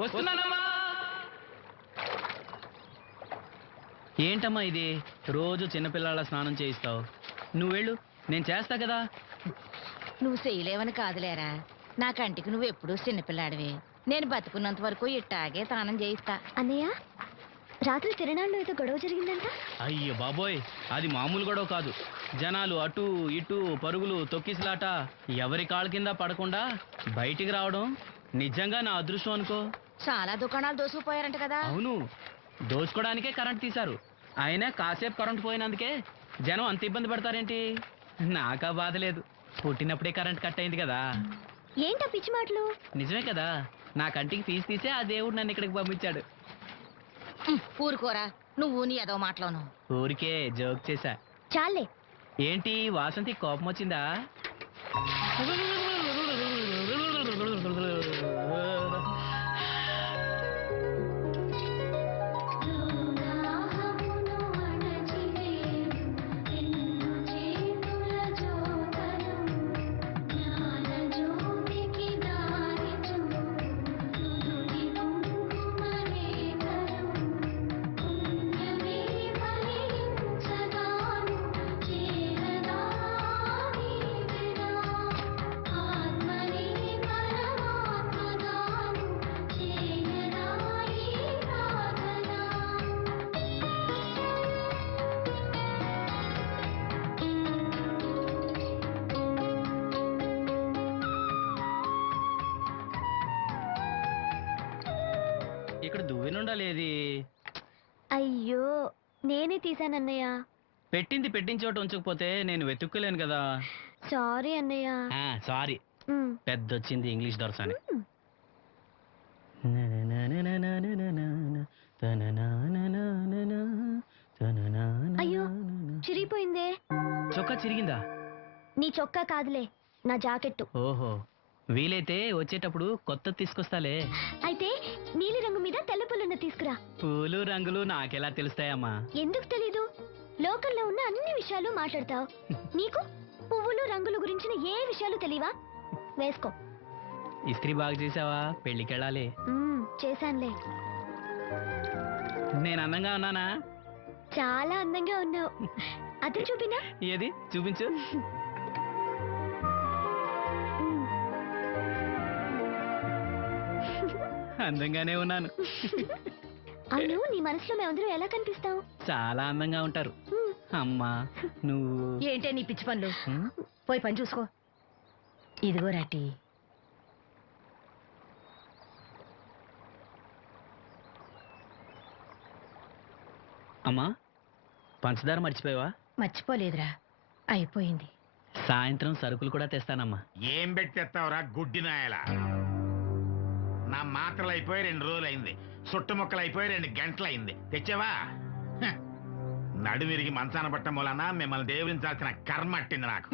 వస్తున్నానమ్మా. ఏంటమ్మా ఇది, రోజు చిన్నపిల్లల స్నానం చేయిస్తావు? నువ్వు వెళ్ళు, నేను చేస్తా కదా. నువ్వు చేయలేవని కాదులేరా, నా కంటికి నువ్వు ఎప్పుడూ చిన్నపిల్లాడివి. నేను బతుకున్నంత వరకు ఇట్టాగే స్నానం చేయిస్తా. అన్నయ్య, రాత్రి తిరణాల్లో ఏదో గొడవ జరిగిందంట. అయ్యో బాబోయ్, అది మామూలు గొడవ కాదు. జనాలు అటు ఇటు పరుగులు, తొక్కిసలాట, ఎవరి కాళ్ళ కింద పడకుండా బయటికి రావడం నిజంగా నా అదృష్టం అనుకో. చాలా దుకాణాలు దోసుకుపోయారంట కదా. అవును, దోచుకోవడానికే కరెంట్ తీశారు. అయినా కాసేపు కరెంట్ పోయినందుకే జనం అంత ఇబ్బంది పడతారేంటి? నాకా బాధ లేదు, పుట్టినప్పుడే కరెంట్ కట్ అయింది కదా. ఏంటా పిచ్చి మాటలు? నిజమే కదా, నా కంటికి తీస్తే ఆ దేవుడు నన్ను ఇక్కడికి పంపించాడు. ఊరుకోరా, నువ్వు నీ ఏదో మాటలోను. ఊరికే జోక్ చేశా. చాలే. ఏంటి వాసంతి కోపం వచ్చిందా? ఇక్కడ దువ్వెనుండాలేది? అయ్యో, నేనే తీసానన్నయ్య. పెట్టిన చోట ఉంచకపోతే నేను వెతుక్కోలేను కదా. సారీ అన్నయ్య. సారీ. పెద్ద వచ్చింది ఇంగ్లీష్ దర్శని. అయ్యో, చిరిగిపోయిందే. చొక్కా చిరిగిందా? నీ చొక్కా కాదులే, నా జాకెట్టు. ఓహో, వీలైతే వచ్చేటప్పుడు కొత్త తీసుకొస్తాలే. అయితే నీలి రంగు మీద తెల్ల పుల్లన్న తీసుకురా. పూలు రంగులు నాకెలా తెలుస్తాయమ్మా? ఎందుకు తెలీదు? లోకల్లో ఉన్న అన్ని విషయాలు మాట్లాడతావు. నీకు పువ్వులు రంగులు గురించిన ఏ విషయాలు తెలియవా? వేసుకో. ఇస్త్రీ బాగా చేసావా? పెళ్ళికెళ్ళాలి. చేశానులే. నేను అందంగా ఉన్నానా? చాలా అందంగా ఉన్నావు. అది చూపినా? ఏది చూపించు. అందంగానే ఉన్నాను. అవును, నీ మనసులో మేమందరం ఎలా కనిపిస్తావు? చాలా అందంగా ఉంటారు. అమ్మా నువ్వు ఏంటే నీ పిచ్చి పనులు? పోయి పని చూసుకో. ఇదిగో రాటి. అమ్మా, పంచదార మర్చిపోయావా? మర్చిపోలేదురా, అయిపోయింది. సాయంత్రం సరుకులు కూడా తెస్తానమ్మా. ఏం పెట్టి తెస్తావురా గుడ్డి నాయలా? నా మాత్రలు అయిపోయి 2 రోజులైంది, సుట్టుముక్కలు అయిపోయి 2 గంటలైంది. తెచ్చావా? నడుమిరిగి మంచాన పట్టం మూలన మిమ్మల్ని దేవురించాల్సిన కర్మ అట్టింది నాకు.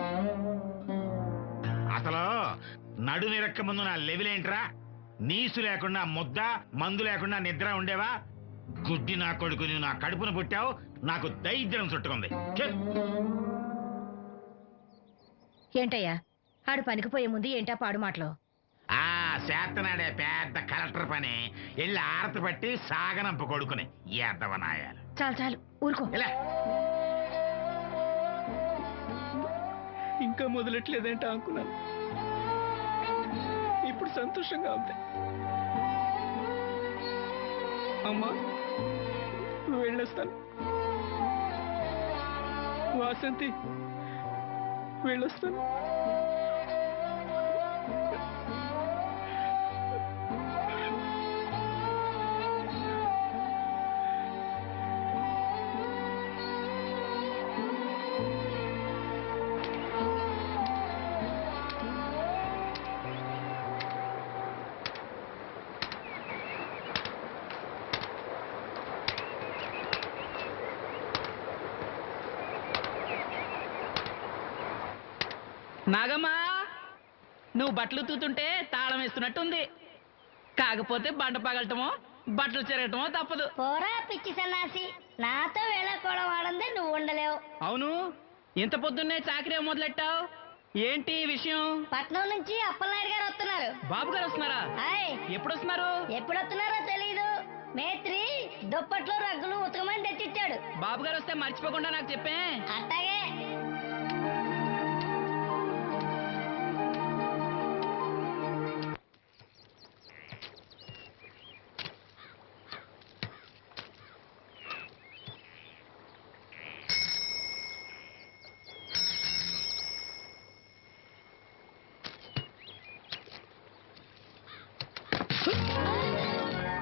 అసలు నడుమిరక్క ముందు నా లెవెలేంట్రా? నీసు లేకుండా ముద్ద, మందు లేకుండా నిద్ర ఉండేవా? గుడ్డి నా కొడుకు, నువ్వు నా కడుపును పుట్టావు, నాకు దైద్యం చుట్టుకుంది. ఏంటయ్యా ఆడు పనికిపోయే ముందు ఏంటా పాడు మాటలు? చేతనాడే పెద్ద కలెక్టర్ పని. వెళ్ళి ఆరతి పట్టి సాగనంపు కొడుకుని ఎద్దవనాయాలు. చాలు చాలు ఊరుకో. ఇంకా మొదలెట్లేదేంటా అనుకున్నాను. ఇప్పుడు సంతోషంగా ఉంది. అమ్మా వెళ్ళొస్తాను. వాసంతి వెళ్ళొస్తాను. నాగమ్మా, నువ్వు బట్టలు తూతుంటే తాళం వేస్తున్నట్టుంది. కాకపోతే బండ పగలటమో బట్టలు చెరగటమో తప్పదు. పోరా పిచ్చి సన్నాసి, నాతో వేళకోవడం ఆడందే నువ్వు ఉండలేవు. అవును, ఇంత పొద్దున్నే చాకరీ మొదలెట్టావు? ఏంటి ఈ విషయం? పట్నం నుంచి అప్పలనాయుడు గారు వస్తున్నారు. బాబు గారు వస్తున్నారా? ఎప్పుడు వస్తున్నారు? ఎప్పుడు వస్తున్నారో తెలీదు. మేత్రి దుప్పట్లో రగ్గులు ఉతకమని తెచ్చిచ్చాడు. బాబు గారు వస్తే మర్చిపోకుండా నాకు చెప్పే. అట్టాగే.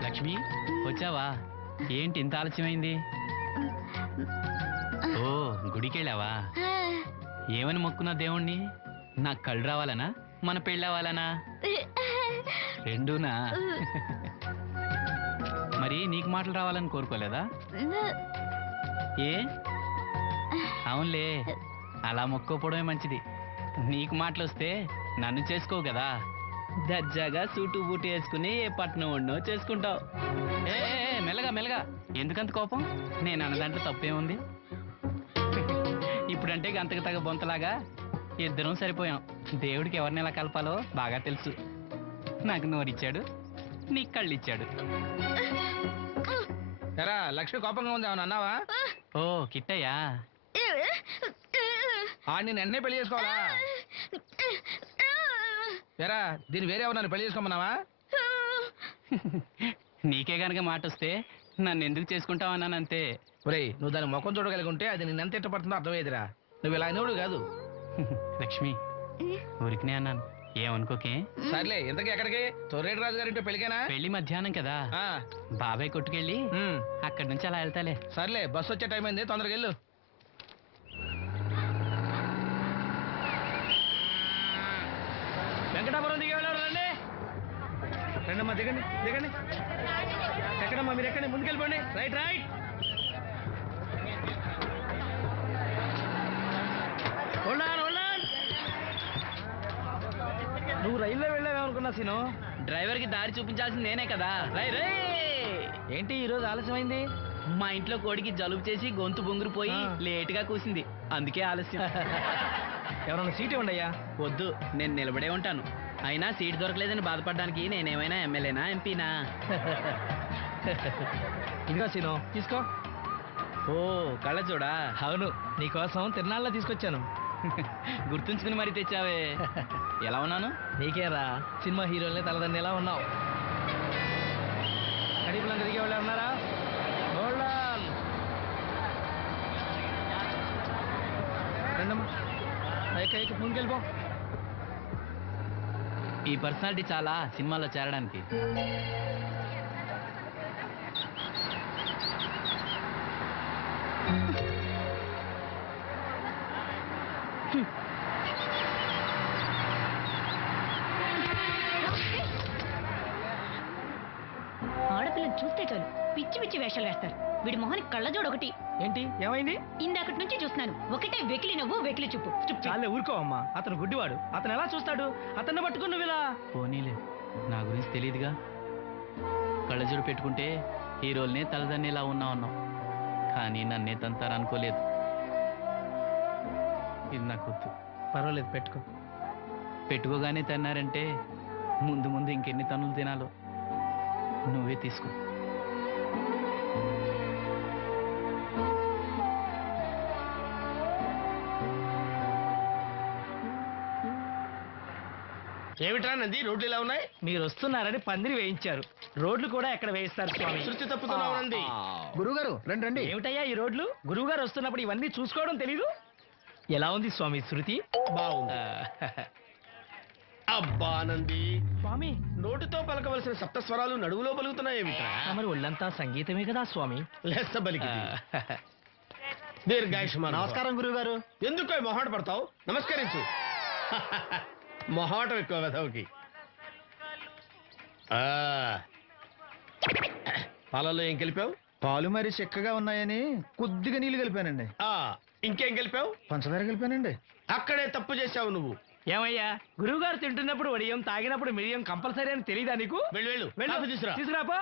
లక్ష్మి వచ్చావా? ఏంటి ఇంత ఆలస్యమైంది? ఓ గుడికెళ్ళావా? ఏమని మొక్కున్నా దేవుణ్ణి? నాకు కళ్ళు రావాలనా, మన పెళ్ళవాలనా? రెండూనా? మరి నీకు మాటలు రావాలని కోరుకోలేదా? ఏ అవునులే, అలా మొక్కోపోవడమే మంచిది. నీకు మాటలు వస్తే నన్ను చేసుకోవు కదా, దర్జాగా సూటు బూటు వేసుకుని ఏ పట్నం వండో చేసుకుంటావు. ఏ మెల్లగా మెల్లగా, ఎందుకంత కోపం? నేను అన్న దాంట్లో తప్పేముంది? ఇప్పుడంటే గంతకు తగ్గ బొంతలాగా ఇద్దరం సరిపోయాం. దేవుడికి ఎవరిని ఎలా కలపాలో బాగా తెలుసు. నాకు నోరిచ్చాడు, నీకు కళ్ళు ఇచ్చాడు. ఎరా లక్ష్మి కోపంగా ఉంది, అవును అన్నావా? ఓ కిట్టయ్యా, నేను వెంటనే పెళ్లి చేసుకోవాలా? ఎరా దీన్ని వేరే ఎవరు పెళ్లి చేసుకోమన్నావా? నీకే గనక మాట వస్తే నన్ను ఎందుకు చేసుకుంటావు అన్నానంతే. ఒరేయ్, నువ్వు దాని ముఖం చూడగలిగి ఉంటే అది నిన్ను ఎంత ఇష్టపడుతుందో అర్థమయ్యేదిరా. నువ్వు ఇలా అనేవాడు కాదు. లక్ష్మి ఊరికినే అన్నాను, ఏమనుకోకే. సర్లే, ఇంతకీ ఎక్కడికి? తొర్రేటి రాజు గారింటే పెళ్ళికేనా? పెళ్లి మధ్యాహ్నం కదా, బాబాయ్ కొట్టుకెళ్ళి అక్కడి నుంచి అలా వెళ్తాలే. సర్లే, బస్సు వచ్చే టైం అయింది, తొందరగా వెళ్ళు. వెంకటాపురం దిగి వెళ్ళారు. రండి రండమ్మా, దిగండి దిగండి. ఎక్కడమ్మా మీరు? ఎక్కండి, ముందుకెళ్ళిపోండి. Right right. నువ్వు రైల్లో వెళ్ళావేమనుకున్నా సీను. డ్రైవర్కి దారి చూపించాల్సింది నేనే కదా. రై రే. ఏంటి ఈరోజు ఆలస్యమైంది? మా ఇంట్లో కోడికి జలుబు చేసి గొంతు బొంగురుపోయి లేటుగా కూసింది, అందుకే ఆలస్యం. ఎవరన్నా సీట్ ఇవ్వండి అయ్యా. వద్దు, నేను నిలబడే ఉంటాను. అయినా సీట్ దొరకలేదని బాధపడడానికి నేనేమైనా ఎమ్మెల్యేనా, ఎంపీనా? ఇదిగో సీను, తీసుకో. ఓ కళ్ళజోడా? అవును, నీకోసం తిరునాళ్ళలో తీసుకొచ్చాను. గుర్తుంచుకుని మరీ తెచ్చావే. ఎలా ఉన్నాను? నీకేరా, సినిమా హీరోలనే తలదండి ఎలా ఉన్నావు. కడిపులంక దిగే వాళ్ళు ఉన్నారా? రండమ్మా, ముందుకెళ్ళిపో. ఈ పర్సనాలిటీ చాలా సినిమాలో చేరడానికి. ఆడపిల్లని చూస్తే చాలు పిచ్చి పిచ్చి వేషాలు వేస్తారు. వీడి మొహానికి కళ్ళజోడు ఒకటి. ఏంటి ఏమైంది? ఇందాకటి నుంచి చూస్తున్నాను, ఒకటే వెకిలి నవ్వు, వెకిలి చూపు. చాలే ఊరుకో అమ్మా, అతను గుడ్డివాడు. అతను ఎలా చూస్తాడు? అతన్ని పట్టుకుని నువ్వు ఇలా. పోనీలే, నా గురించి తెలియదుగా. కళ్ళజోడు పెట్టుకుంటే హీరోల్నే తలదన్నేలా ఉన్నావు, కానీ నన్నే తంతారనుకోలేదు. ఇది నాకు వద్దు. పర్వాలేదు, పెట్టుకో. పెట్టుకోగానే తన్నారంటే ముందు ముందు ఇంకెన్ని తన్నులు తినాలో నువ్వే తీసుకో. ఏమిట్రా నంది, రోడ్లు ఇలా ఉన్నాయి? మీరు వస్తున్నారని పందిరి వేయించారు. రోడ్లు కూడా ఎక్కడ వేయిస్తారు స్వామి? శృతి తప్పుతున్నావు నంది. గురువుగారు రండి రండి. ఏమిటయ్యా ఈ రోడ్లు? గురువుగారు వస్తున్నప్పుడు ఇవన్నీ చూసుకోవడం తెలీదు? ఎలా ఉంది స్వామి శృతి? బాగుంది. అబ్బా నంది, స్వామి నోటితో పలకవలసిన సప్తస్వరాలు నడువులో పలుకుతున్నాయేమిట్రా? మరి ఒళ్ళంతా సంగీతమే కదా స్వామి. లెస్స బలికి దీర్ఘాయుష్మాన్. నమస్కారం గురువుగారు. ఎందుకో మొహాట పడతావు? నమస్కరించు. మొహాటం ఎక్కువ వెధవుకి. పాలల్లో ఏం కలిపావు? పాలు మరి చిక్కగా ఉన్నాయని కొద్దిగా నీళ్లు కలిపానండి. ఇంకేం కలిపావు? పంచదార కలిపానండి. అక్కడే తప్పు చేశావు నువ్వు. ఏమయ్యా, గురువుగారు తింటున్నప్పుడు వడియం, తాగినప్పుడు మిరియం కంపల్సరీ అని తెలీదా నీకు? వెళ్ళు కాఫీ తీసురా. తీసుకురాపో.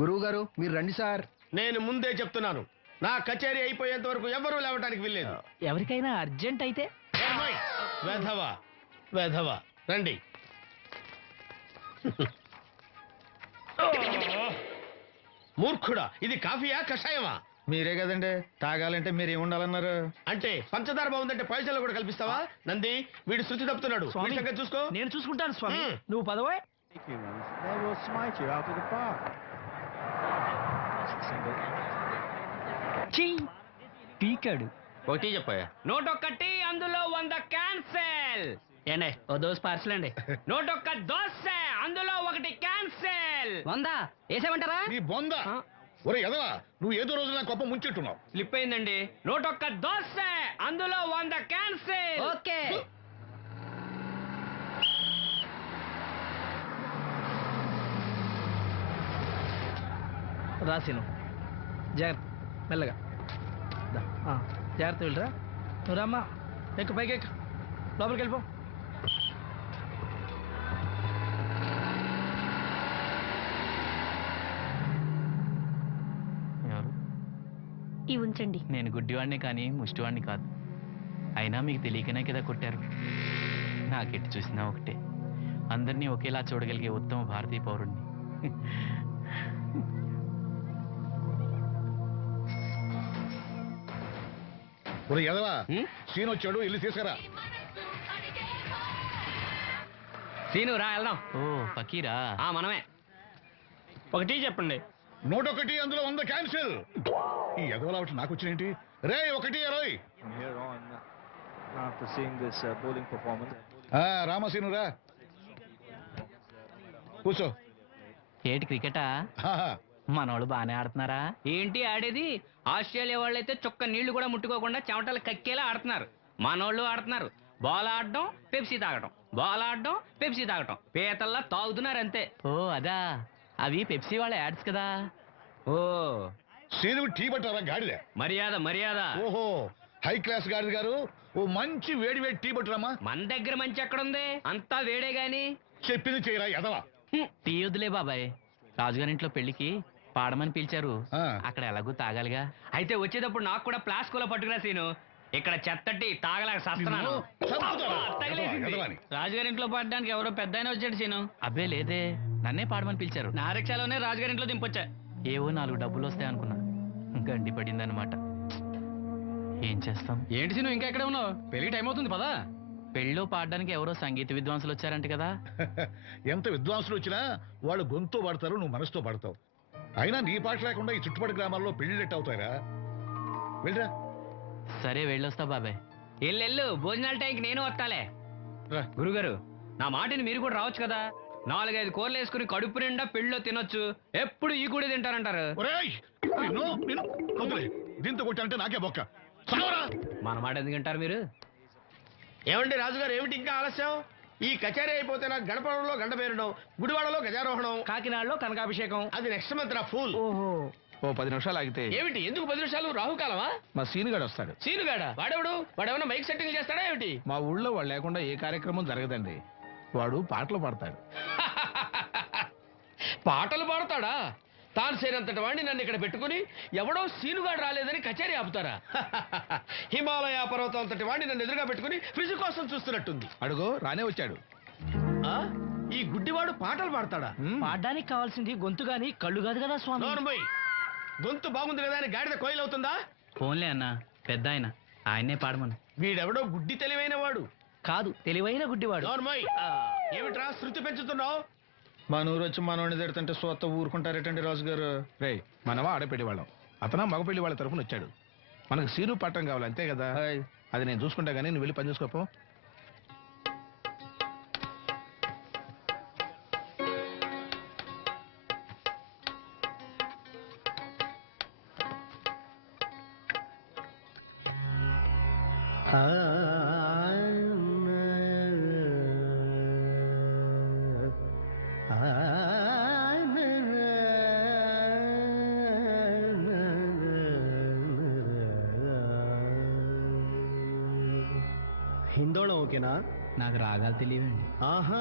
గురువు గారు మీరు రండి సార్. నేను ముందే చెప్తున్నాను, నా కచేరీ అయిపోయేంత వరకు ఎవరూ లేవటానికి వెళ్ళలేదు. ఎవరికైనా అర్జెంట్ అయితే వెధవ వెధవ రండి. మూర్ఖుడా, ఇది కాఫీయా కషాయమా? మీరే కదండి తాగాలంటే మీరు ఏముండాలన్నారు? అంటే పంచదార బాగుందంటే పైసలు కూడా కల్పిస్తావా? నంది, వీడు శృతి తప్పుతున్నాడు. స్వామి, వీడి సంగతి చూసుకో. నేను చూసుకుంటాను స్వామి. మ్మ్. నువ్వు పదవే. They will smite you out of the park. పీకాడు. ఒకటి చెప్పాయా? 101 అందులో 100 క్యాన్సెల్. ఏండే ఓ దోస్ పార్సల్ అండి. 101 దోశ అందులో 1 క్యాన్సెల్. 100 వేసేమంటారా? నీ బొంద ఒరే ఎదవా, నువ్వు ఏదో రోజు నా గొప్ప ముంచెట్టున్నావు. స్లిప్ అయిందండి. 101 దోశ అందులో 100 క్యాన్సెల్. ఓకే. రాసిను జాగ్రత్త, మెల్లగా దా. జాగ్రత్త వెళ్ళరా. నువ్వు రామ్మా, ఎక్కు పైకి ఎక్కు, లోపలికి వెళ్ళిపో. ఎవరు? ఇవి ఉంచండి. నేను గుడ్డివాడిని కానీ ముష్టివాడిని కాదు. అయినా మీకు తెలియకనే కదా కొట్టారు. నాకెట్టి చూసినా ఒకటే, అందరినీ ఒకేలా చూడగలిగే ఉత్తమ భారతీయ పౌరుణ్ణి. ఒరే ఎదవా, సీన్ వచ్చాడు, ఇల్లు తీసుకురా. సీను రా వెళ్దాం. ఓ ఫకీరా, మనమే. ఒకటి చెప్పండి. 101 అందులో 100 క్యాన్సిల్. ఈ ఎదవలా వచ్చి నాకు వచ్చినేంటి? రే 120. From here on, after seeing this bowling performance, రామసీను రా, కూర్చో. ఏటి క్రికెటా? ఆహా. మనోళ్ళు బాగానే ఆడుతున్నారా? ఏంటి ఆడేది? ఆస్ట్రేలియా వాళ్ళైతే చుక్క నీళ్లు కూడా ముట్టుకోకుండా చెమటలు కక్కేలా ఆడుతున్నారు. మనోళ్ళు ఆడుతున్నారు బాల్ ఆడడం, పెప్సీ తాగటం, బాల్ ఆడడం, పెప్సీ తాగటం, పీతల్లా తాగుతున్నారు అంతే. ఓ అదా, అవి పెప్సీ వాళ్ళ యాడ్స్ కదా. ఓ సీను టీ పట్టారా గాడిద? మర్యాద మర్యాద. ఓహో, హై క్లాస్ గాడిద గారు, ఓ మంచి వేడి వేడి టీ పట్టురామా. మన దగ్గర మంచి ఎక్కడుంది, అంతా వేడే గాని. చెప్పింది చేయరా ఎదవా. టీ వద్దులే బాబాయ్, రాజుగారింట్లో పెళ్లికి పాడమని పిలిచారు. అక్కడ ఎలాగూ తాగాలిగా. అయితే వచ్చేటప్పుడు నాకు కూడా ప్లాస్కోలో పట్టుకురా సీను. ఇక్కడ చెత్తటి తాగలేక సస్తున్నాను. రాజుగారింట్లో పాడడానికి ఎవరో పెద్ద ఆయన వచ్చాడు సీను. అబ్బే లేదే, నన్నే పాడమని పిలిచారు. నా రిక్షాలోనే రాజుగారింట్లో దింపొచ్చా. ఏవో 4 డబ్బులు వస్తాయి అనుకున్నా, గండి పడిందనమాట. ఏం చేస్తాం? ఏంటి సీను ఇంకా ఎక్కడ ఉన్నావు? పెళ్లి టైం అవుతుంది పదా. పెళ్ళిలో పాడడానికి ఎవరో సంగీత విద్వాంసులు వచ్చారంట కదా. ఎంత విద్వాంసులు వచ్చినా వాళ్ళు గొంతు పడతారు, నువ్వు మనసుతో పడతావు. అయినా నీ పాట లేకుండా ఈ చుట్టుపక్కల గ్రామాల్లో పెళ్లిళ్ళెట్ అవుతాయిరా. వెళ్ళరా. సరే వెళ్ళొస్తా బాబాయ్. ఎల్లెళ్ళు, భోజనాల టైంకి నేను వస్తాలే. గురుగారు, నా మాటిని మీరు కూడా రావచ్చు కదా. 4-5 కూరలు వేసుకుని కడుపు నిండా పెళ్ళిలో తినొచ్చు. ఎప్పుడు ఈ కూడా తింటారంటారు. దీంతో కొట్టాలంటే నాకే బొక్క. మన మాట ఎందుకంటారు మీరు? ఏమండి రాజుగారు, ఏమిటి ఇంకా ఆలస్యం? ఈ కచేరీ అయిపోతే నాకు గణపవరంలో గండ పేరడం, గుడివాడలో గజారోహణం, కాకినాడలో కనకాభిషేకం. అది నెక్స్ట్ మంత్ నా ఫూల్. ఓహో, ఓ 10 నిమిషాలు ఆగితే. ఏమిటి, ఎందుకు 10 నిమిషాలు? రాహుకాలమా? మా సీనుగాడు వస్తాడు. సీనుగాడా? వాడేమన్నా మైక్ సెట్టింగ్ చేస్తాడా ఏమిటి? మా ఊళ్ళో వాడు లేకుండా ఏ కార్యక్రమం జరగదండి. వాడు పాటలు పాడతాడు. పాటలు పాడతాడా? తాను సేనంతటి వాడిని నన్ను ఇక్కడ పెట్టుకుని ఎవడో సీనుగాడు రాలేదని కచేరీ ఆపుతారా? హిమాలయ పర్వతం అంతటి వాడిని నన్ను ఎదురుగా పెట్టుకుని ఫ్రిజ్ కోసం చూస్తున్నట్టుంది. అడుగో రానే వచ్చాడు. ఈ గుడ్డివాడు పాటలు పాడతాడా? పాడడానికి కావాల్సింది గొంతు గాని కళ్ళు కాదు కదా స్వామి. నోర్మోయ్, గొంతు బాగుంది కదా అని గాడిద కోయిలవుతుందా? ఫోన్లే అన్న, పెద్ద ఆయన, ఆయన్నే పాడమను. వీడెవడో గుడ్డి తెలివైన వాడు కాదు, తెలివైన గుడ్డివాడు. నోర్మోయ్, ఏమిట్రా శృతి పెంచుతున్నావు? మన ఊరు వచ్చి మనోడిని తిడుతుంటే సొత్త ఊరుకుంటారేటండి రాజుగారు? రే, మనవా ఆడపెళ్లి వాళ్ళం, అతను మగపెళ్లి వాళ్ళ తరఫున వచ్చాడు. మనకు సీరు పట్టం కావాలి అంతే కదా. అది నేను చూసుకుంటా గానీ నువ్వు వెళ్ళి పని చూసుకోపో. హిందోళం ఓకేనా? నాకు రాగాలు తెలియవండి. ఆహా,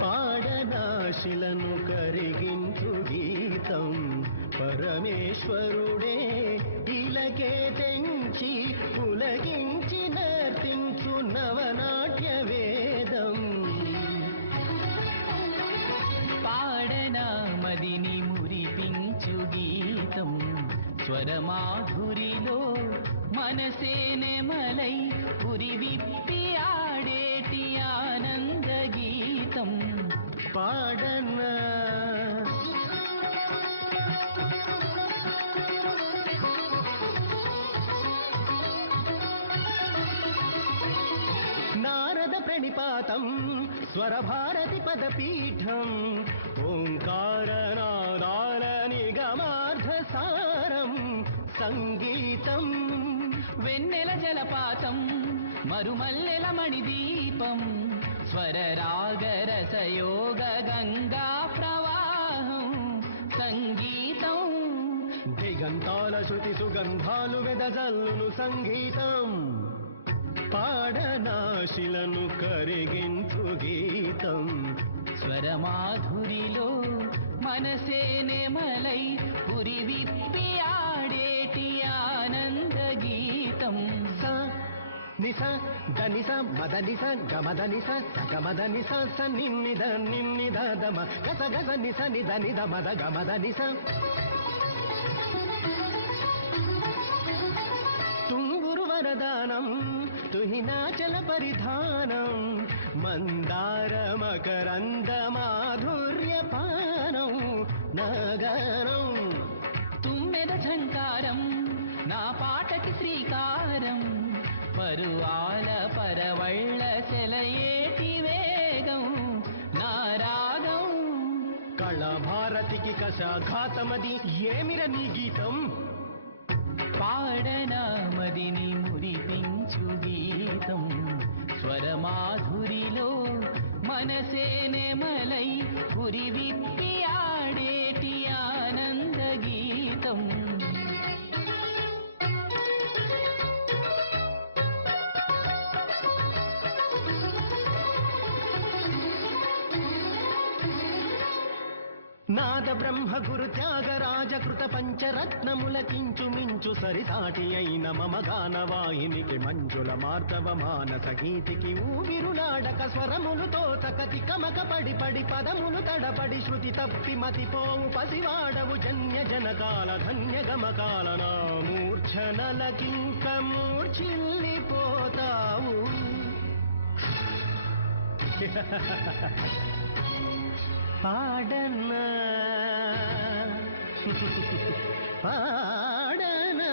పాడనాశిలను కరిగించు గీతం పరమేశ్వరుడే ఇలకే స్వరమాధురిలో మనసే నెమలై పురి విప్పి ఆడేటి ఆనంద గీతం పాడనా నారద ప్రణిపాతం స్వరభారతి పదపీఠం ఓంకారనాదాల నిగమార్థసారం సంగీతం వెన్నెల జలపాతం మరుమల్లెల మణిదీపం స్వరరాగరసయోగ గంగా ప్రవాహం సంగీతం దిగంతాల శృతి సుగంధాలు వెదజల్లును సంగీతం పాడనాశిలను కరిగించు గీతం స్వరమాధురిలో మనసే నెమలై పురి విప్పి ఆడేటి ఆనంద గీతం స నిస ధనిస మదనిస గమదనిస సగమదనిస స నిన్నిద నిన్నిద దమ గస గస నిస నిద నిద మద గమదనిస తుంగురు వరదానం తుహినాచల పరిధానం మందార మకరంద మాధుర్య పానం నగరం తుమ్మెద ఝంకారం నా పాటకి శ్రీకారం పరువాల పరవళ్ళ సెలయేటి వేగం నా రాగం కళభారతికి కషాఘాతమది ఏమిర నీ గీతం పాడనా మదిని మురిపించు గీతం స్వరమాధురిలో మనసే నెమలై పురి విప్పి ఆడేటి ఆనంద గీతం నాద బ్రహ్మ గురు త్యాగరాజ కృత పంచరత్నముల కించు మించు సరిసాటి అయిన మమ గానవాహినికి మంజుల మార్దవ మానస గీతికి ఊవిరులాడక స్వరములు తోచకతి కమక పడి పడి పదములు తడపడి శృతి తప్పి మతిపోవు పసివాడవు జన్య జనకాల ధన్య గమకాల నా మూర్ఛనలకింక మూర్ఛిల్లిపోతావు పాడనా పాడనా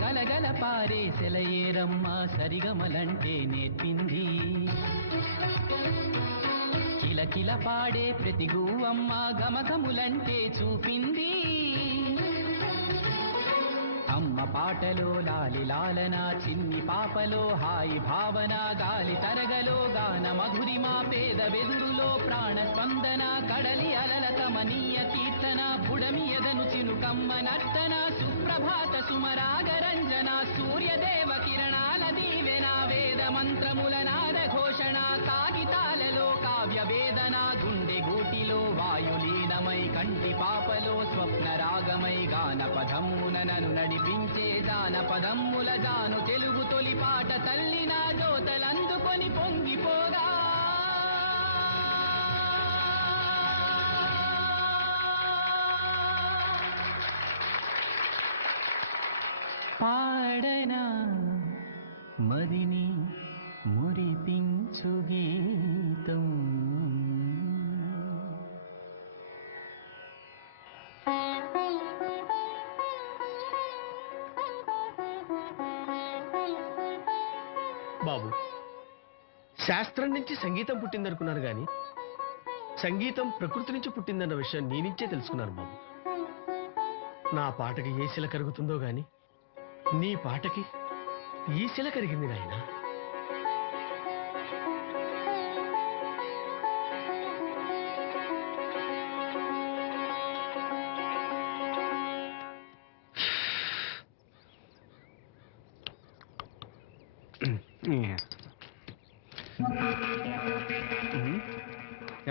గలగల పారే సెలయేరమ్మ సరిగమలంటే నేర్పింది కిలకిల పాడే ప్రతి గువ్వమ్మ గమకములంటే చూపింది అమ్మ పాటలో లాలి లాలన చిన్ని పాపలో హాయి భావన గాలి తరగలో గాన మధురిమా పేద వెదురులో ప్రాణ స్పందన కడలి అలల కమనీయ కీర్తన పుడమి ఎదను చినుకమ్మ నర్తన సుప్రభాత సుమరాగరంజన సూర్యదేవ కిరణాల దీవెన వేద మంత్రముల నాద ఘోషణ కాగితాలలో కావ్య వేదన గుండె గూటిలో వాయులీనమై కంటి పాపలో స్వప్న రాగమై గాన పదమ్మున నన్ను నడిపించే జానపదమ్ముల జాను తెలుగు తొలి పాట తల్లి నా జోతలందుకొని పొంగిపోగా పాడనా మదిని మురిపించు గీతం బాబు, శాస్త్రం నుంచి సంగీతం పుట్టిందనుకున్నాను గాని సంగీతం ప్రకృతి నుంచి పుట్టిందన్న విషయం నీ నుంచే తెలుసుకున్నాను బాబు. నా పాటకి ఏ శిల కరుగుతుందో గాని నీ పాటకి ఈ శిల కరిగింది నాయనా.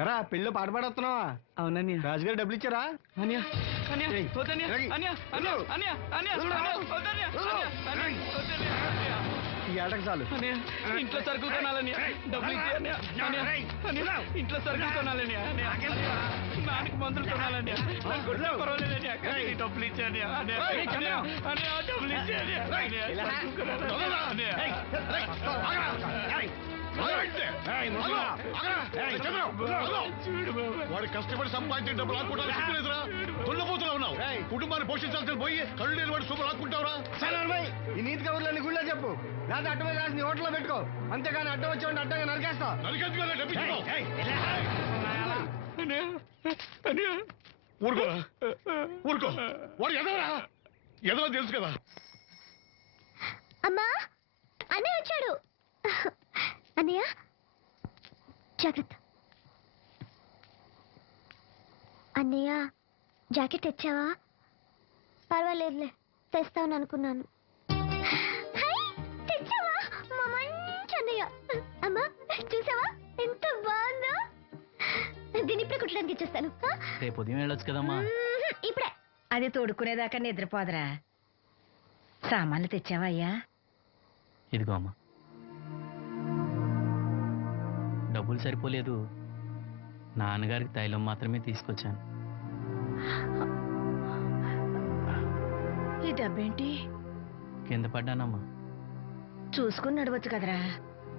ఎరా పెళ్ళి పాట పాడుతున్నావా? అవునన్నయ్య. రాజుగారు డబ్బులు ఇచ్చారా? అన్నయ్య అన్య వద్దన్య అన్య అన్య అన్య అన్య వద్దన్య అన్య వద్దన్య ఈ ఆటకు చాలు అన్య ఇంట్లో సరుకులు కొనాలన్య డబ్బులు ఇచ్చి అన్య అన్య ఇంట్లో సరుకులు కొనాలన్య నాన్నకి మందులు కొనాలన్య పర్వాలేదన్య డబ్బులు ఇచ్చి అన్య అన్య డబ్బులు ఇచ్చి వాడు కష్టపడి సంపాదించిన డబ్బులు ఆడుకుంటాను సిగ్గులేదురా దున్నపోతున్నా ఉన్నావు కుటుంబాన్ని పోషించాల్సిన పోయి కళ్ళు లేని వాడు శుభ్రం ఆడుకుంటావురా ఈ నీతి కబుర్లన్నీ గుళ్ళో చెప్పు లేదా అడ్డ మీద రాసి నీ హోటల్లో పెట్టుకో అంతేగాని అడ్డం వచ్చి అడ్డంగా నరికేస్తా ఊరుకోరా ఊరుకో వాడు ఎదవరా ఎదవ తెలుసు కదా. అమ్మా అన్నయ్య వచ్చాడు. అన్నయ్య జాగ్రత్త. అన్నయ్య జాకెట్ తెచ్చావా? పర్వాలేదులే, తెస్తావని అనుకున్నాను. తెచ్చావా? మా మంచి అన్నయ్య. అమ్మా చూసావా ఎంత బాగుందో? దీన్ని ఇప్పుడే కుట్టడానికి ఇచ్చేస్తాను. రేపు ఉదయం వెళ్ళొచ్చు కదమ్మా. ఇప్పుడే. అది తోడుకునేదాకా నిద్రపోదరా. సామాన్లు తెచ్చావా అయ్యా? ఇదిగో అమ్మా. డబ్బులు సరిపోలేదు, నాన్నగారికి తైలం మాత్రమే తీసుకొచ్చాను. ఈ డబ్బేంటి? కింద పడ్డానమ్మా. చూసుకుని నడవచ్చు కదరా.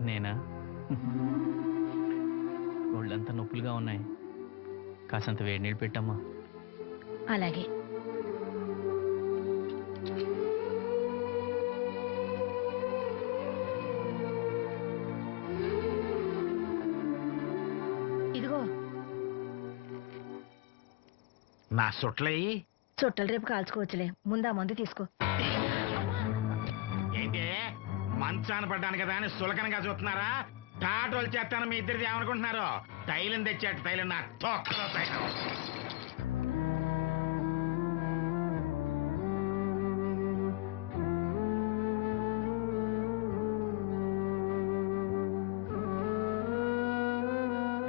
నేనా? ఒళ్ళంతా నొప్పులుగా ఉన్నాయి, కాసంత వేడి నీళ్ళు పెట్టమ్మా. అలాగే. ఇదిగో నా సుట్లయి చుట్టలు రేపు కాల్చుకోవచ్చులే, ముందా మందు తీసుకో. ఏంటి మంచాన పడ్డాను కదా అని సులకనగా చూస్తున్నారా? టాటోలు చేస్తాను మీ ఇద్దరిది ఏమనుకుంటున్నారు? తైలం తెచ్చాడు, తైలం నా తొక్కలో తైలం.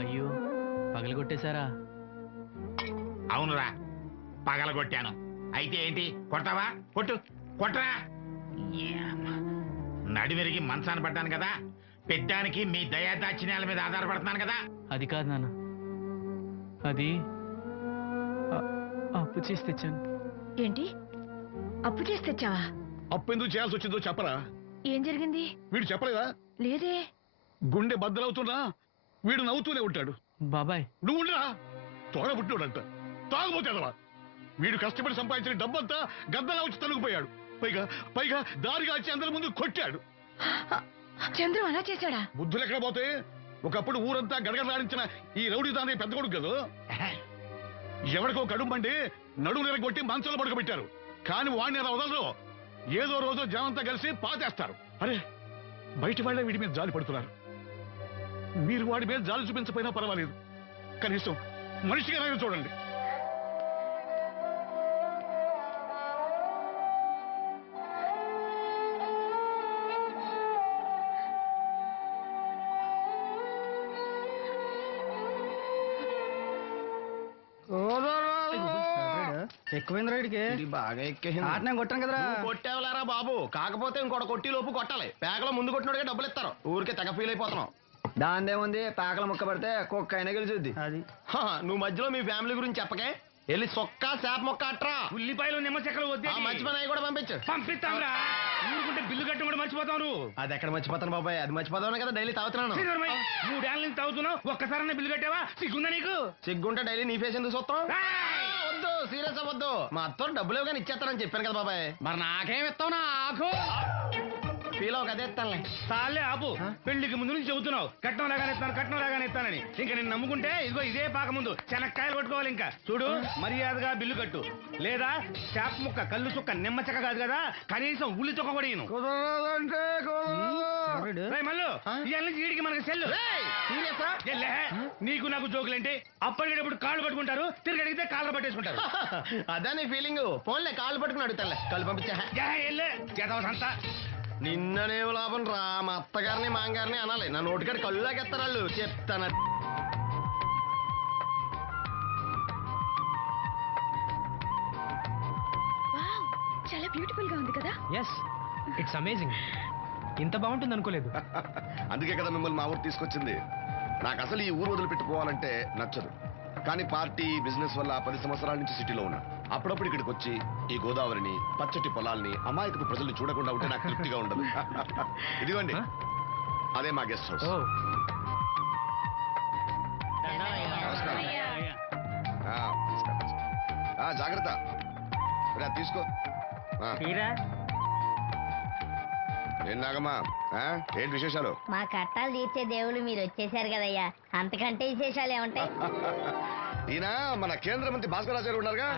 అయ్యో, పగలగొట్టేశారా? అవునురా, పగలగొట్టాను. అయితే ఏంటి, కొడతావా? కొట్టు, కొట్టరా. నడివిరిగి మంచాన పడ్డాను కదా, పెద్దానికి మీ దయాదాచిన్యాల మీద ఆధారపడుతున్నాను కదా. అది కాదు నాన్న, అది అప్పు చేసి తెచ్చాను. ఏంటి, అప్పు చేసి తెచ్చావా? అప్పు ఎందుకు చేయాల్సి వచ్చిందో చెప్పరా? ఏం జరిగింది? వీడు చెప్పలేదా? లేదే. గుండె బద్దలవుతున్నా వీడు నవ్వుతూనే ఉంటాడు. బాబాయ్ నువ్వు ఉండరా, తోడ పుట్టినోడంట, తాగుపోతేదవా. వీడు కష్టపడి సంపాదించిన డబ్బంతా గద్దలా వచ్చి తనుకుపోయాడు. పైగా పైగా దారిగా వచ్చి అందరి ముందు కొట్టాడు. చంద్రం అలా చేశాడా? బుద్ధులు ఎక్కడ పోతే, ఒకప్పుడు ఊరంతా గడగడలాడించిన ఈ రౌడీ దాని పెద్ద కొడుకు కదా. ఎవరికో కడుంబండి నడుము నిరగొట్టి మంచంలో పడుకోబెట్టారు. కానీ వాడిని అలా వదలరు. ఏదో రోజు జనంతా కలిసి పాతేస్తారు. అరే, బయట వాళ్ళే వీడి మీద జాలి పడుతున్నారు. మీరు వాడి మీద జాలి చూపించకపోయినా పర్వాలేదు, కనీసం మనిషిగా చూడండి. ఎక్కువైంది రైడ్కి బాగా ఎక్కేసింది. ఆటనే కొట్టాను కదరా. కొట్టేవలేరా బాబు, కాకపోతే ఇంకోటి కొట్టి లోపు కొట్టాలి. పేకలో ముందు కొట్టినోడికే డబ్బులు ఇస్తారు. ఊరికే తెగ ఫీల్ అయిపోతున్నావు. దాందేముంది, పేకల ముక్క పడితే కుక్క అయినా గెలిచుద్ది. అది నువ్వు మధ్యలో మీ ఫ్యామిలీ గురించి చెప్పకే. వెళ్ళి సొక్క చేప మొక్క అట్రా. ఉల్లిపాయలు నిమ్మచెక్కలు వద్దే. మర్చిపోయిన అవి కూడా పంపించు. పంపిస్తాంరా. ఊరుకుంటే బిల్లు కట్టడం కూడా మర్చిపోతావు నువ్వు. అది ఎక్కడ మర్చిపోతాను బాబాయ్, అది మర్చిపోతావు కదా డైలీ తాగుతున్నాను. 3 ఏళ్ళ నుంచి తాగుతున్నావు, ఒక్కసారి బిల్లు కట్టావా? సిగ్గుందా నీకు? సిగ్గుంటే డైలీ నీ ఫేస్ ఎందుకు చూస్తాం? వద్దు, సీరియస్ అవ్వద్దు. మా అత్తో డబ్బులు ఇవ్వగానే ఇచ్చేస్తానని చెప్పాను కదా బాబాయ్. మరి నాకేం ఇస్తావు? నాకు ఫీల్ అవ్వక అదే ఇస్తానులే. చాలే ఆపు. పెళ్లికి ముందు నుంచి చెబుతున్నావు కట్నం లాగానే ఇస్తాను, కట్నం లాగానే ఇస్తానని. ఇంకా నేను నమ్ముకుంటే ఇదిగో ఇదే పాక ముందు శనక్కాయలు కొట్టుకోవాలి. ఇంకా చూడు, మర్యాదగా బిల్లు కట్టు, లేదా చేప ముక్క, కళ్ళు చుక్క, నిమ్మ చెక్క కాదు కదా, కనీసం ఉల్లి చుక్క కూడా ఇయ్యను. మళ్ళీ ఇవాళ నుంచి వీడికి మనకి సెల్లు. నీకు నాకు జోకులేంటి? అప్పటికేటప్పుడు కాళ్ళు పట్టుకుంటారు, తిరిగి అడిగితే కాళ్ళు పట్టేసుకుంటారు. అదే నీ ఫీలింగ్. ఫోన్లే కాళ్ళు పట్టుకుని అడుగుతానులే. కళ్ళు పంపించా. నిన్ననే లాభం రా. మా అత్తగారిని మాంగారిని అనాలి. నా నోటికాడి కళ్ళు లాగేస్తారు వాళ్ళు. చెప్తాను. Yes it's amazing. ఇంత బాగుంటుంది అనుకోలేదు. అందుకే కదా మిమ్మల్ని మా ఊరు తీసుకొచ్చింది. నాకు అసలు ఈ ఊరు వదిలిపెట్టుకోవాలంటే నచ్చదు. కానీ పార్టీ బిజినెస్ వల్ల 10 సంవత్సరాల నుంచి సిటీలో ఉన్నా. అప్పుడప్పుడు ఇక్కడికి వచ్చి ఈ గోదావరిని, పచ్చటి పొలాల్ని, అమాయకపు ప్రజల్ని చూడకుండా ఉంటే నాకు తృప్తిగా ఉండదు. ఇదిగోండి, అదే మా గెస్ట్ హౌస్. జాగ్రత్త, తీసుకో. ఏం నాగమ్మా, ఏంటి విశేషాలు? మా కట్టాలు తీర్చే దేవుళ్ళు మీరు వచ్చేసారు కదయ్యా, అంతకంటే విశేషాలు ఏముంటాయి? ఈయన మన కేంద్ర మంత్రి భాస్కర్ రాజు గారు ఉన్నారుగా,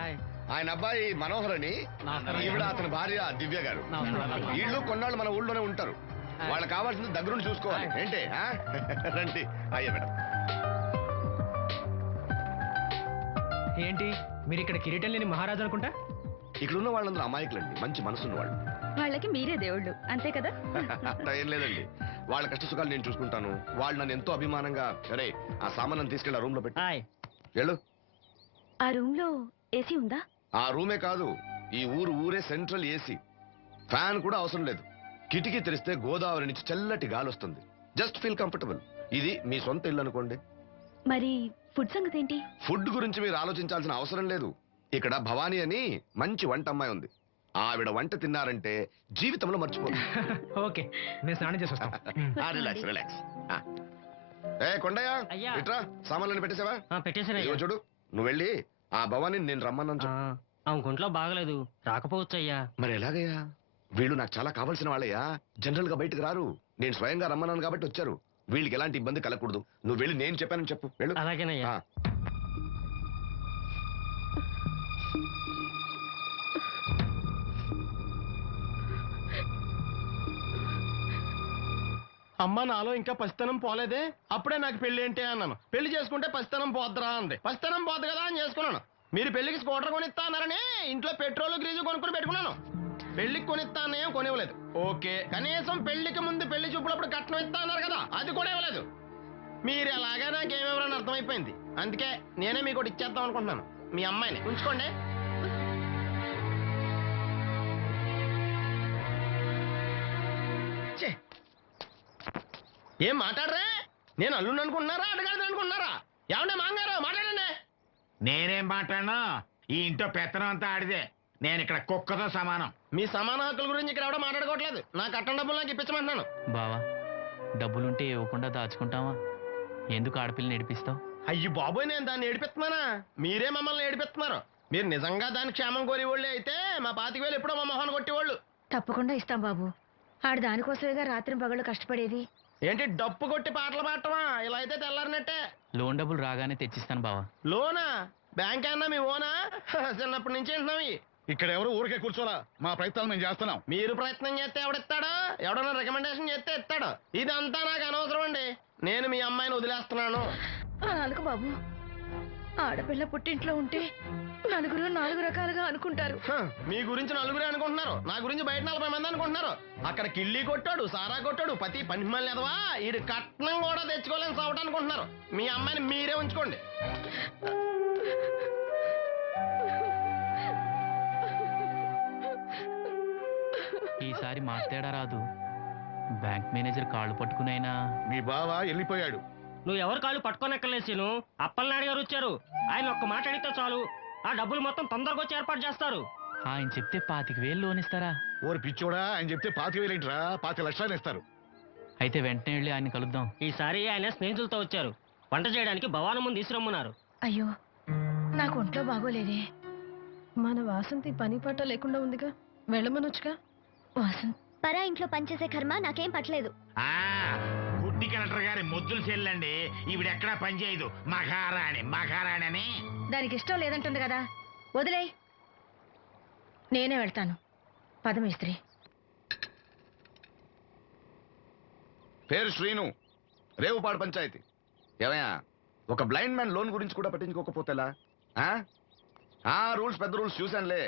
ఆయన అబ్బాయి మనోహర్ అని, ఈవిడ అతని భార్య దివ్య గారు. వీళ్ళు కొన్నాళ్ళు మన ఊళ్ళోనే ఉంటారు. వాళ్ళకి కావాల్సింది దగ్గరుండి చూసుకోవాలి. ఏంటి రండి. అయ్యా మేడం. ఏంటి మీరు ఇక్కడ కిరీటం లేని మహారాజు అనుకుంటా? ఇక్కడ ఉన్న వాళ్ళందరూ అమాయకులండి, మంచి మనసున్న వాళ్ళు. వాళ్ళకి మీరే దేవుళ్ళు అంతే కదా? అట్లా ఏం లేదండి, వాళ్ళ కష్ట సుఖాలు నేను చూసుకుంటాను. వాళ్ళు నన్ను ఎంతో అభిమానంగా, అరే ఆ సామాన్ తీసుకెళ్ళి ఆ రూమ్ లో పెట్టి వెళ్ళు. ఆ రూమ్ లో ఏసీ ఉందా? ఆ రూమే కాదు, ఈ ఊరే సెంట్రల్ ఏసీ. ఫ్యాన్ కూడా అవసరం లేదు. కిటికీ తెరిస్తే గోదావరి నుంచి చల్లటి గాలి వస్తుంది. Just feel comfortable. ఇది మీ సొంత ఇల్లు అనుకోండి. మరి ఫుడ్ సంగతి ఏంటి? ఫుడ్ గురించి మీరు ఆలోచించాల్సిన అవసరం లేదు. ఇక్కడ భవానీ అని మంచి వంట అమ్మాయి ఉంది. ఆవిడ వంట తిన్నారంటే జీవితంలో మర్చిపోదు. ఓకే, నేను స్నానం చేసి వస్తాను. Relax relax. ఏ కొండయ్య, ఇట్రా, సామాన్లను పెట్టేసావా? పెట్టేసారా? చూడు, నువ్వు వెళ్ళి ఆ భవానీ నేను రమ్మన్నాను చెప్పు. ఆమె గుంట్లో బాగలేదు, రాకపోవచ్చయ్యా. మరి ఎలాగయ్యా? వీళ్ళు నాకు చాలా కావాల్సిన వాళ్ళయ్యా. జనరల్ గా బయటకు రారు. నేను స్వయంగా రమ్మన్నాను కాబట్టి వచ్చారు. వీళ్ళకి ఎలాంటి ఇబ్బంది కలగకూడదు. నువ్వు వెళ్ళి నేను చెప్పానని చెప్పు. వెళ్ళు. అలాగేనయ్యా. అమ్మ నాలో ఇంకా పసితనం పోలేదే, అప్పుడే నాకు పెళ్లి ఏంటి అన్నాను. పెళ్లి చేసుకుంటే పసితనం పోద్దురా అంది. పసితనం పోద్దు కదా అని చేసుకున్నాను. మీరు పెళ్లికి స్కూటర్ కొనిస్తా అన్నారని ఇంట్లో పెట్రోల్ గ్రీజు కొనుక్కుని పెట్టుకున్నాను. పెళ్లికి కొనిస్తా అన్నయ్యం కొనివ్వలేదు. ఓకే, కనీసం పెళ్లికి ముందు పెళ్లి చూపులప్పుడు కట్నం ఇస్తా అన్నారు కదా, అది కూడా ఇవ్వలేదు. మీరు ఎలాగా నాకేమెవరని అర్థమైపోయింది. అందుకే నేనే మీకు ఒకటి ఇచ్చేద్దాం అనుకుంటున్నాను. మీ అమ్మాయిని ఉంచుకోండి. ఏం మాట్లాడరే? నేను అల్లుండి అనుకుంటున్నారా, అడగాలి అనుకుంటున్నారా? ఏమన్నా మాంగారు మాట్లాడండి. నేనేం మాట్లాడను, ఈ ఇంట్లో పెత్తనం అంతా ఆడిదే. నేను ఇక్కడ కుక్కతో సమానం. మీ సమాన హక్కుల గురించి ఇక్కడ ఎవడో మాట్లాడుకోవట్లేదు. నా కట్టం డబ్బులు నాకు ఇప్పించమంటున్నాను. బావా, డబ్బులుంటే ఇవ్వకుండా దాచుకుంటావా? ఎందుకు ఆడపిల్లని ఏడిపిస్తావు? అయ్యి బాబోయ్, నేను దాన్ని ఏడిపిస్తున్నానా? మీరే మమ్మల్ని ఏడిపిస్తున్నారు. మీరు నిజంగా దాని క్షేమం కోరేవాళ్ళే అయితే మా 25,000 ఎప్పుడో మా మొహాన్ని కొట్టేవాళ్ళు. తప్పకుండా ఇస్తాం బాబు. ఆడు దానికోసమేగా రాత్రి పగళ్ళు కష్టపడేది. ఏంటి డప్పు కొట్టి పాటలు పాడటమా? ఇలా అయితే తెల్లారినట్టే. లోన్ డబ్బులు రాగానే తెచ్చిస్తాను బావా. లోనా? బ్యాంక్ అన్నా మీ ఓనా? చిన్నప్పటి నుంచి వింటున్నాం. ఇక్కడ ఎవరు ఊరికే కూర్చోరా, మా ప్రయత్నాలు మేము చేస్తున్నాం. మీరు ప్రయత్నం చేస్తే ఎవడిస్తాడు? ఎవడన్నా రికమెండేషన్ చేస్తే ఇస్తాడు. ఇదంతా నాకు అనవసరం అండి. నేను మీ అమ్మాయిని వదిలేస్తున్నాను. అలాగ బాబు, ఆడపిల్ల పుట్టింట్లో ఉంటే నలుగురు 4 రకాలుగా అనుకుంటారు. మీ గురించి నలుగురే అనుకుంటున్నారు, నా గురించి బయట 40 మంది అనుకుంటున్నారు. అక్కడ కిళ్ళి కొట్టాడు, సారా కొట్టాడు, పతి పనిమల్లి ఎదవా, ఈడు కట్నం కూడా తెచ్చుకోలేని సవట అనుకుంటున్నారు. మీ అమ్మాయిని మీరే ఉంచుకోండి. ఈసారి మాట్లాడా రాదు. బ్యాంక్ మేనేజర్ కాళ్ళు పట్టుకునైనా. మీ బావ వెళ్ళిపోయాడు. నువ్వు ఎవరు కాళ్ళు పట్టుకోనెక్కలేసిను. అప్పలనాయుడు గారు వచ్చారు. ఆయన ఒక్క మాట అడిగితే చాలు, ఆ డబ్బులు మొత్తం తొందరగా వచ్చి ఏర్పాటు చేస్తారు. ఆయన చెప్తే 25,000 లోన్ ఇస్తారా? ఓరి పిచ్చోడా, ఆయన చెప్తే 25,000 ఏంట్రా, 25 లక్షలు ఇస్తారు. అయితే వెంటనే వెళ్ళి ఆయన కలుద్దాం. ఈసారి ఆయన స్నేహితులతో వచ్చారు. వంట చేయడానికి భవానం ముందు తీసుకురమ్మన్నారు. అయ్యో, నాకు ఒంట్లో బాగోలేదే. మన వాసంతి పని పట్ట లేకుండా ఉందిగా, వెళ్ళమనొచ్చుగా. వాసంత్ పరా ఇంట్లో పనిచేసే కర్మ నాకేం పట్టలేదు. గుడ్డి కలెక్టర్ గారి ముద్దులు చెల్లండి. ఈవిడెక్కడా పనిచేయదు. మహారాణి అని. దానికి ఇష్టం లేదంటుంది కదా, వదిలేయ్. నేనే వెళ్తాను. పదమిస్త్రీ. పేరు శ్రీను, రేవుపాడు పంచాయతీ. ఏమయ్యా, ఒక బ్లైండ్ మ్యాన్ లోన్ గురించి కూడా పట్టించుకోకపోతేలా? రూల్స్ పెద్ద రూల్స్ చూశానులే.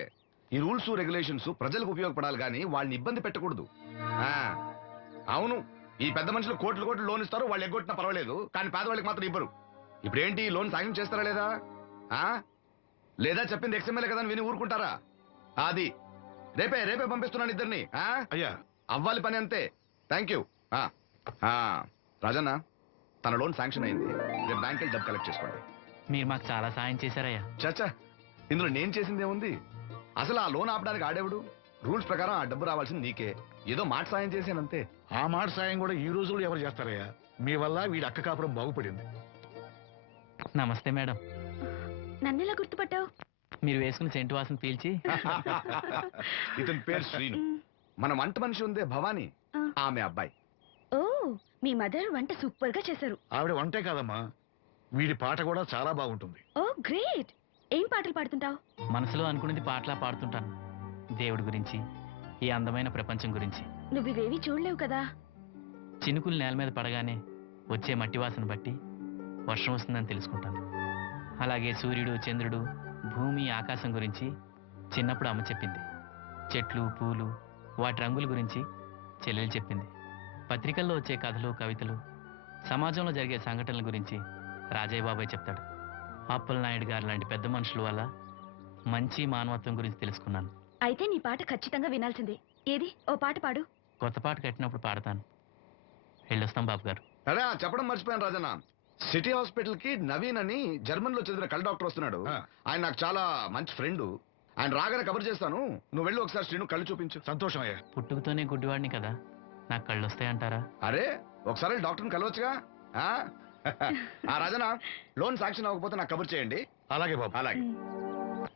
ఈ రూల్స్ రెగ్యులేషన్స్ ప్రజలకు ఉపయోగపడాలి కానీ వాళ్ళని ఇబ్బంది పెట్టకూడదు. అవును, ఈ పెద్ద మనుషులు కోట్లు లోన్ ఇస్తారు, వాళ్ళు ఎగ్గొట్టినా పర్వాలేదు, కానీ పేదవాళ్ళకి మాత్రం ఇవ్వరు. ఇప్పుడేంటి, లోన్ సాయం చేస్తారా లేదా? లేదా చెప్పింది ఎక్స్ఎంఎల్ఏ కదా అని విని ఊరుకుంటారా? అది రేపే రేపే పంపిస్తున్నాను ఇద్దరిని. అయ్యా అవ్వాలి పని అంతే. Thank you. రాజన్న, తన లోన్ శాంక్షన్ అయింది. రేపు బ్యాంక్ వెళ్ళి డబ్బు కలెక్ట్ చేసుకోండి. మీరు మాకు చాలా సాయం చేశారయ్యా. చచ్చా, ఇందులో నేను చేసింది ఏముంది? అసలు ఆ లోన్ ఆపడానికి ఆడేవుడు? రూల్స్ ప్రకారం ఆ డబ్బు రావాల్సింది నీకే. ఏదో మాట సాయం చేశానంతే. ఆ మాట సాయం కూడా ఈ రోజుల్లో ఎవరు చేస్తారయ్యా? మీ వల్ల వీడి అక్క కాపురం బాగుపడింది. నమస్తే మేడం. నన్నెలా గుర్తుపట్టావు? మీరు వేసుకున్న సెంటు వాసన పీల్చి. ఇతని పేరు శ్రీను. మన వంట మనిషి ఉందే భవానీ, ఆమె అబ్బాయి. ఓ, మీ మదర్ వంట సూపర్ గా చేశారు. ఆవిడ వంటే కాదమ్మా, వీడి పాట కూడా చాలా బాగుంటుంది. ఓ గ్రేట్. ఏం పాటలు పాడుతుంటావు? మనసులో అనుకున్నది పాటలా పాడుతుంటాను. దేవుడి గురించి, ఈ అందమైన ప్రపంచం గురించి. నువ్వు ఇవేవి చూడలేవు కదా. చినుకులు నేల మీద పడగానే వచ్చే మట్టి వాసన బట్టి వర్షం వస్తుందని తెలుసుకుంటాను. అలాగే సూర్యుడు, చంద్రుడు, భూమి, ఆకాశం గురించి చిన్నప్పుడు అమ్మ చెప్పింది. చెట్లు, పూలు, వాటి రంగుల గురించి చెల్లెలు చెప్పింది. పత్రికల్లో వచ్చే కథలు, కవితలు, సమాజంలో జరిగే సంఘటనల గురించి రాజయ్య బాబాయ్ చెప్తాడు. అప్పలనాయుడు గారు లాంటి పెద్ద మనుషుల వల్ల మంచి మానవత్వం గురించి తెలుసుకున్నాను. అయితే నీ పాట ఖచ్చితంగా వినాల్సిందే. ఏది, ఓ పాట పాడు. కొత్త పాట కట్టినప్పుడు పాడతాను. వెళ్ళొస్తాం బాబు గారు. అరే, చెప్పడం మర్చిపోయాను రాజన్న. సిటీ హాస్పిటల్ కి నవీన్ అని జర్మన్ లో చదివిన కళ్ళ డాక్టర్ వస్తున్నాడు. ఆయన నాకు చాలా మంచి ఫ్రెండ్. ఆయన రాగానే కవర్ చేస్తాను. నువ్వు వెళ్ళి ఒకసారి శ్రీను కళ్ళు చూపించు. సంతోషం అయ్యా. పుట్టుకతోనే గుడ్డివాడిని కదా, నాకు కళ్ళు వస్తాయంటారా? అరే, ఒకసారి డాక్టర్ని కలవచ్చుగా. రాజన్న, లోన్ శాంక్షన్ అవ్వకపోతే నాకు కబుర్ చేయండి. అలాగే బాబు. అలాగే.